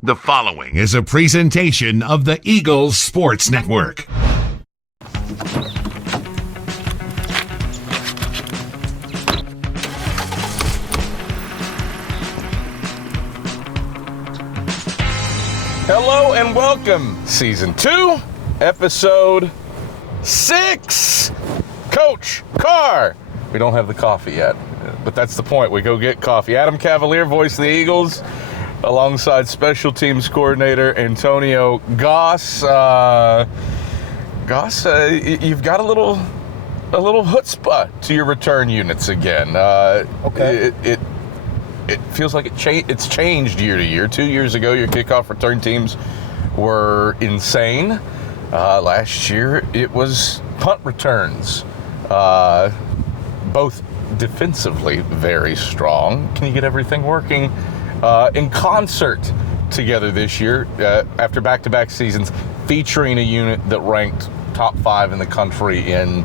The following is a presentation of the Eagles Sports Network. Hello and welcome, Season 2, Episode 6. Coach Carr. We don't have the coffee yet, but that's the point. We go get coffee. Adam Cavalier, voice of the Eagles, alongside Special Teams Coordinator Antonio Goss. You've got a little chutzpah to your return units again. Okay. It feels like it's changed year to year. 2 years ago, your kickoff return teams were insane. Last year, it was punt returns. Both defensively very strong. Can you get everything working in concert together this year after back-to-back seasons featuring a unit that ranked top 5 in the country in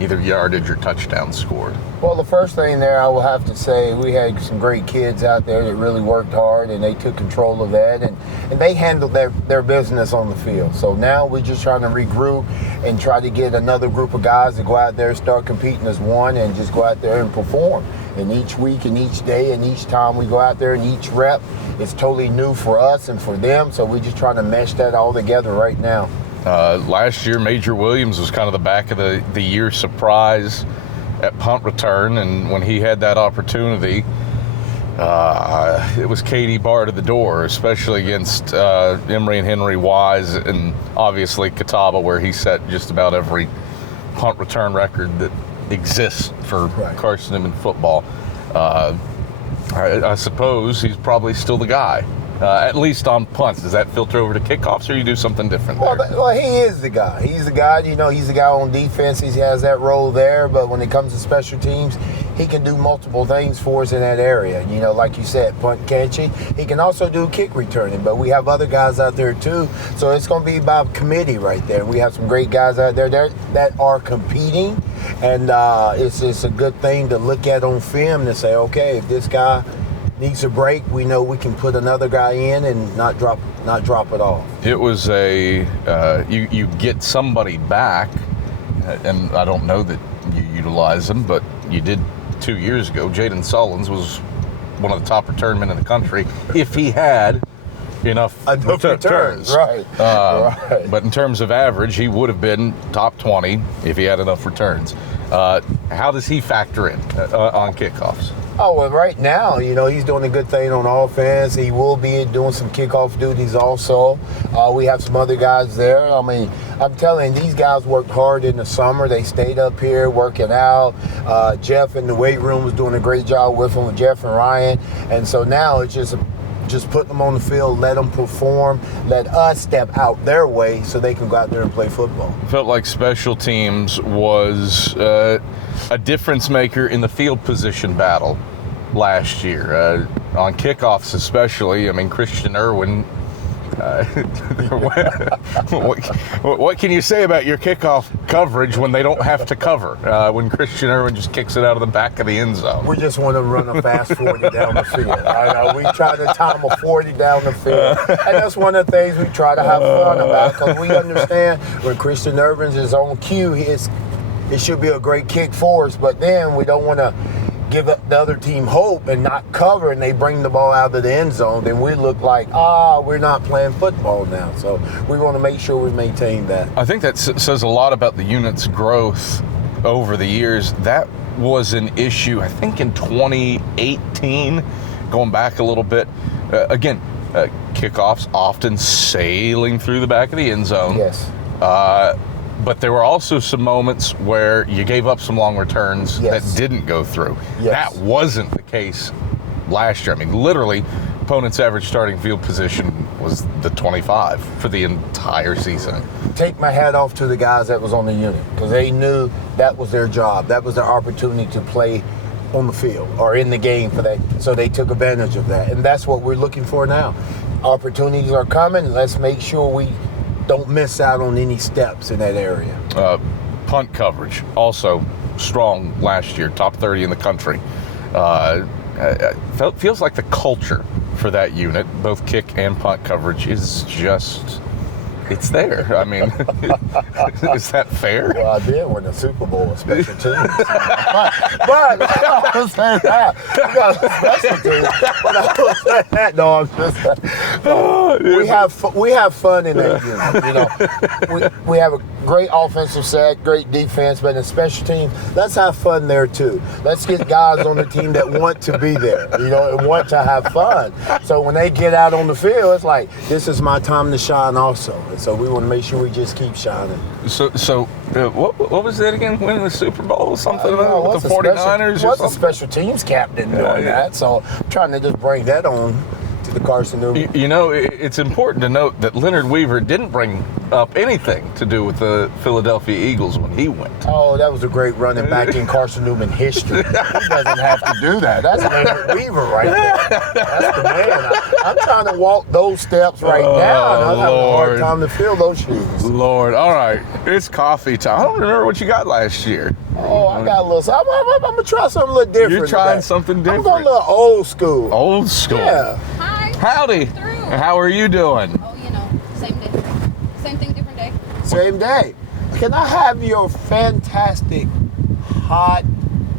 either yardage or touchdowns scored? Well, the first thing there, I will have to say, we had some great kids out there that really worked hard, and they took control of that, and they handled their business on the field. So now we're just trying to regroup and try to get another group of guys to go out there and start competing as one and just go out there and perform. And each week and each day and each time we go out there and each rep, it's totally new for us and for them. So we're just trying to mesh that all together right now. Last year, Major Williams was kind of the back of the year surprise at punt return, and when he had that opportunity, it was Katie Barr to the door, especially against Emory and Henry Wise, and obviously Catawba, where he set just about every punt return record that exists for Carson-Newman football. I suppose he's probably still the guy. At least on punts. Does that filter over to kickoffs, or you do something different there? Well, he is the guy. He's the guy. He's the guy on defense. He has that role there. But when it comes to special teams, he can do multiple things for us in that area. Like you said, punt catching. He can also do kick returning. But we have other guys out there too. So it's going to be by committee right there. We have some great guys out there that are competing, and it's a good thing to look at on film to say, okay, if this guy needs a break, we know we can put another guy in and not drop it off. It was you get somebody back, and I don't know that you utilize them, but you did 2 years ago. Jaden Sullins was one of the top returnmen in the country if he had enough returns. Right. Right. But in terms of average, he would have been top 20 if he had enough returns. How does he factor in on kickoffs? Oh, well, right now, he's doing a good thing on offense. He will be doing some kickoff duties also. We have some other guys there. I mean, I'm telling you, these guys worked hard in the summer. They stayed up here working out. Jeff in the weight room was doing a great job with them, with Jeff and Ryan. And so now it's just putting them on the field, let them perform, let us step out their way so they can go out there and play football. Felt like special teams was a difference maker in the field position battle last year. On kickoffs especially, I mean, Christian Irwin, what can you say about your kickoff coverage when they don't have to cover? When Christian Irwin just kicks it out of the back of the end zone. We just want to run a fast 40 down the field. We try to time a 40 down the field. And that's one of the things we try to have fun about, because we understand when Christian Irvin is on cue, it should be a great kick for us, but then we don't want to give up the other team hope and not cover, and they bring the ball out of the end zone, then we look like, we're not playing football now. So we want to make sure we maintain that. I think that says a lot about the unit's growth over the years. That was an issue, I think, in 2018, going back a little bit. Kickoffs often sailing through the back of the end zone. Yes. But there were also some moments where you gave up some long returns that didn't go through. Yes. That wasn't the case last year. I mean, literally, opponent's average starting field position was the 25 for the entire season. Take my hat off to the guys that was on the unit, because they knew that was their job. That was their opportunity to play on the field or in the game for that. So they took advantage of that. And that's what we're looking for now. Opportunities are coming. Let's make sure we don't miss out on any steps in that area. Punt coverage, also strong last year, top 30 in the country. Feels like the culture for that unit, both kick and punt coverage, is just, it's there. I mean, is that fair? Well, I did win the Super Bowl with special teams. but I was saying that. We got a special teams. But I was saying that. No, I'm just we have fun in that unit. You know, we have a great offensive set, great defense, but in special teams, let's have fun there too. Let's get guys on the team that want to be there, you know, and want to have fun. So when they get out on the field, it's like, this is my time to shine also. And so we want to make sure we just keep shining. So what was that again? Winning the Super Bowl or something with the 49ers? What's a special teams captain doing that? So I'm trying to just bring that on to the Carson-Newman. You know, it's important to note that Leonard Weaver didn't bring up anything to do with the Philadelphia Eagles when he went. Oh, that was a great running back in Carson-Newman history. He doesn't have to do that. That's Leonard Weaver right there. That's the man. I'm trying to walk those steps right now, and I'm having a hard time to fill those shoes. Lord, all right, it's coffee time. I don't remember what you got last year. Oh, I got a little. I'm gonna try something a little different. You're trying today. something different. I'm going a little old school. Old school. Yeah. Hi. Howdy. How are you doing? Oh, you know, same day. Same thing, different day. Same day. Can I have your fantastic hot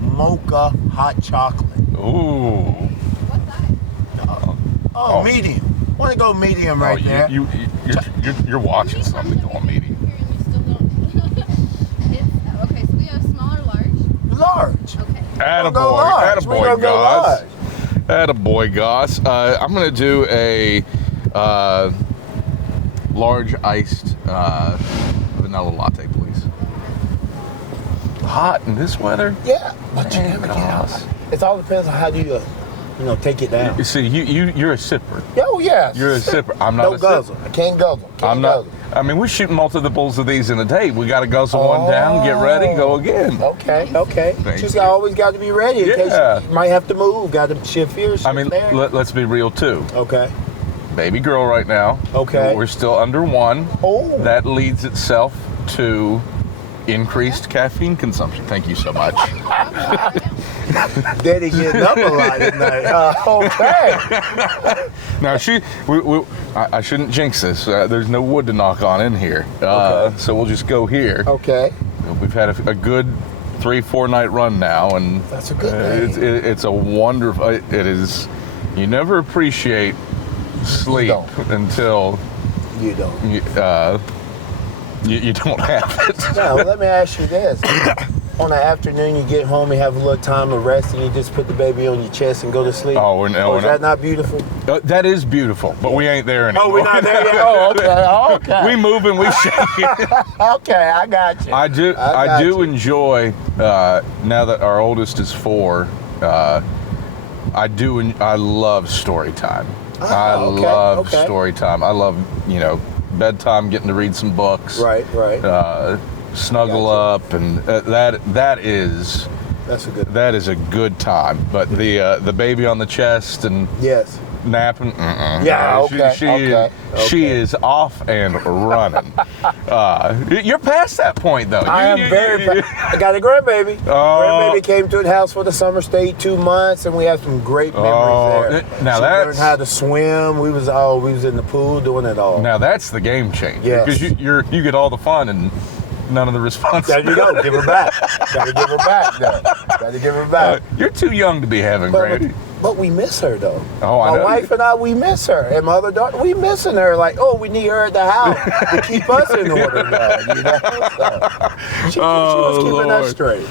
mocha hot chocolate? Ooh. What size? Medium. Want to go medium right there? You're watching something going medium. Okay, so we have small or large? Large. Okay. Attaboy, Goss. Attaboy, Goss. I'm going to do a large iced vanilla latte, please. Hot in this weather? Yeah, but you never get out. It all depends on how you, take it down. You see, you're a sipper. Oh, yeah. You're a sipper. I'm not a guzzle. sipper. I can't guzzle. I'm not. I mean, we're shooting multiples of these in a day. We got to guzzle one down, get ready, go again. Okay. Thank Just you. always got to be ready in case you might have to move. Got to shift here, shift there. Let's be real, too. Okay. Baby girl right now. Okay. We're still under 1. Oh. That leads itself to increased caffeine consumption. Thank you so much. Daddy getting up a lot tonight. Okay. Now, I shouldn't jinx this. There's no wood to knock on in here. So we'll just go here. Okay. We've had a good 3-4 night run now, and that's a good thing. It's a wonderful. It is. You never appreciate sleep until you don't. You don't have it. Now, let me ask you this. On the afternoon, you get home, you have a little time of rest, and you just put the baby on your chest and go to sleep? Oh, no. Is that not beautiful? That is beautiful, but we ain't there anymore. Oh, we're not there yet? Oh, okay. We move and we shake it. Okay, I got you. I do enjoy, now that our oldest is 4, I love story time. I love story time. I love, bedtime, getting to read some books. Right. Snuggle up, and that is a good time. But the baby on the chest and napping. Yeah, She is off and running. You're past that point, though. I got a grandbaby. Grandbaby came to the house for the summer, stayed 2 months, and we had some great memories there. Now she learned how to swim. We was in the pool doing it all. Now that's the game changer. Yes. Because you get all the fun and none of the responsibility. There you go. Give her back. Got to give her back, though. Got to give her back. You're too young to be having granny. But we miss her, though. Oh, I know. My wife and I, we miss her. And my other daughter, we missing her. Like, we need her at the house to keep us in order, though. So she was keeping us straight.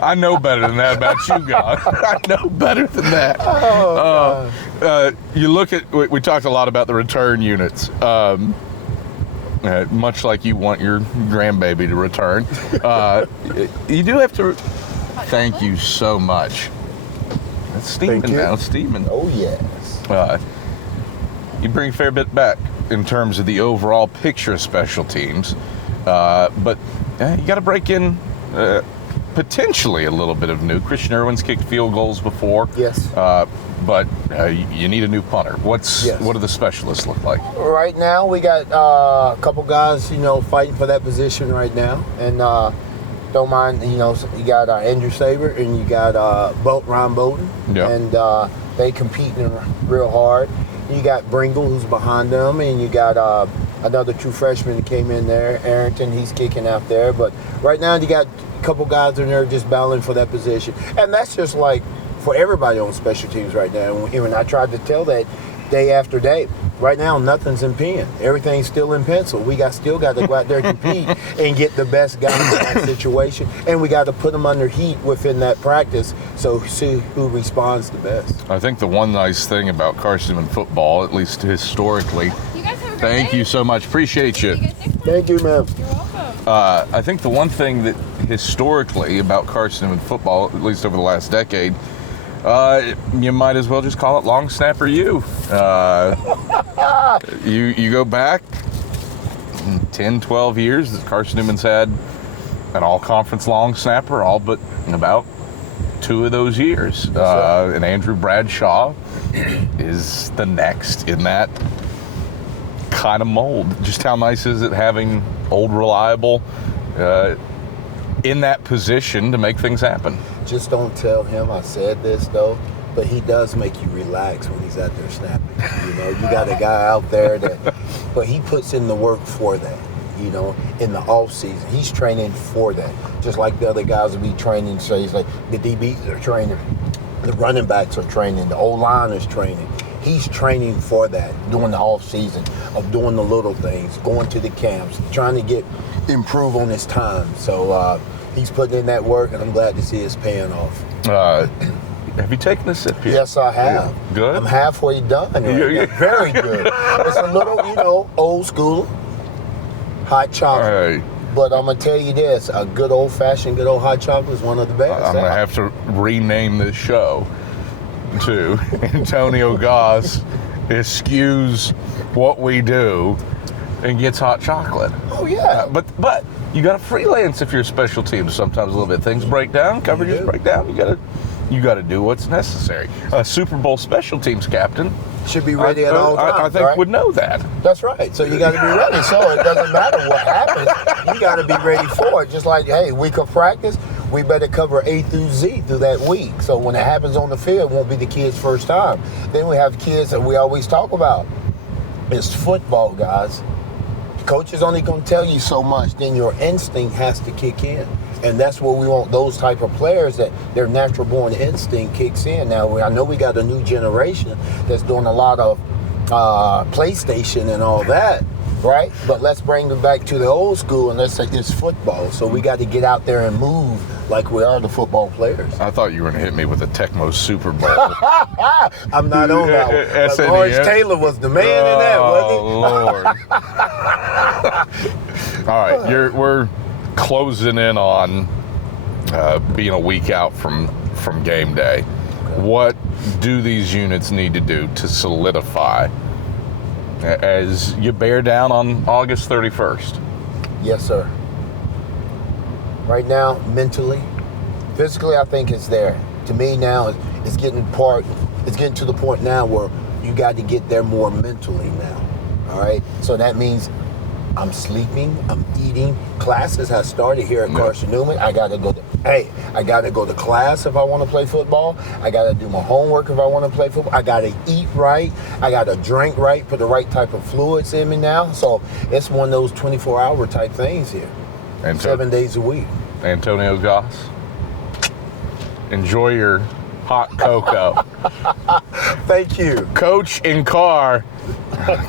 I know better than that about you, God. I know better than that. You look at, we talked a lot about the return units. Much like you want your grandbaby to return. You do have to... Thank you so much. It's steaming now. It's steaming. Oh, yes. You bring a fair bit back in terms of the overall picture of special teams. But you got to break in potentially a little bit of new. Christian Irwin's kicked field goals before. Yes. But you need a new punter. What do the specialists look like? Right now, we got a couple guys, fighting for that position right now. And don't mind, you got Andrew Saber and you got Ron Bolton. Yeah. And they competing real hard. You got Bringle, who's behind them, and you got another true freshman that came in there, Arrington. He's kicking out there. But right now, you got a couple guys in there just battling for that position. And that's just like for everybody on special teams right now. And I tried to tell that day after day. Right now, nothing's in pen. Everything's still in pencil. We still got to go out there and compete and get the best guys in that situation. And we got to put them under heat within that practice so see who responds the best. I think the one nice thing about Carson-Newman football, at least historically, You guys have a great thank day. you so much. Appreciate you. See guys next time. Thank you, ma'am. You're welcome. I think the one thing that historically about Carson-Newman football, at least over the last decade, you might as well just call it long snapper you. You go back 10, 12 years, Carson-Newman's had an all-conference long snapper all but about 2 of those years. And Andrew Bradshaw is the next in that kind of mold. Just how nice is it having old reliable in that position to make things happen? Just don't tell him I said this, though, but he does make you relax when he's out there snapping. You got a guy out there but he puts in the work for that, in the off season. He's training for that. Just like the other guys will be training, so he's like, the DBs are training, the running backs are training, the O-line is training. He's training for that, doing the off season, of doing the little things, going to the camps, trying to improve on his time. So he's putting in that work, and I'm glad to see it's paying off. Have you taken a sip here? Yes, I have. Good? I'm halfway done. Right now. Very good. It's a little, old school, hot chocolate. All right. But I'm going to tell you this, a good old-fashioned, good old hot chocolate is one of the best. I'm going to have to rename this show to Antonio Goss eschews what we do and gets hot chocolate. Oh, yeah. But you got to freelance if you're a special team. Sometimes a little bit things break down, coverages break down. You got to do what's necessary. A Super Bowl special teams captain should be ready at all times. I think right? would know that. That's right. So you got to be ready. So it doesn't matter what happens. You got to be ready for it. Just like, hey, week of practice, we better cover A through Z through that week. So when it happens on the field, it won't be the kids' first time. Then we have kids that we always talk about. It's football, guys. Coach is only going to tell you so much. Then your instinct has to kick in. And that's what we want, those type of players, that their natural born instinct kicks in. Now, I know we got a new generation that's doing a lot of PlayStation and all that, right? But let's bring them back to the old school, and let's say it's football. So we got to get out there and move like we are the football players. I thought you were going to hit me with a Tecmo Super Bowl. I'm not on that one. But SNES. Lawrence Taylor was the man in that, wasn't he? Lord. All right, we're closing in on being a week out from game day. What do these units need to do to solidify as you bear down on August 31st? Yes, sir. Right now, mentally, physically, I think it's there. To me now, it's getting to the point now where you got to get there more mentally now. All right? So that means I'm sleeping, I'm eating. Classes have started here at Carson-Newman. I got to go to class if I want to play football. I got to do my homework if I want to play football. I got to eat right. I got to drink right, put the right type of fluids in me now. So it's one of those 24-hour type things here. 7 days a week. Antonio Goss, enjoy your hot cocoa. Thank you. Coach in car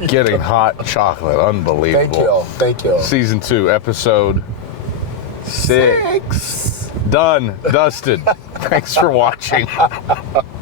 getting hot chocolate. Unbelievable. Thank y'all. Season 2, episode 6. Done. Dusted. Thanks for watching.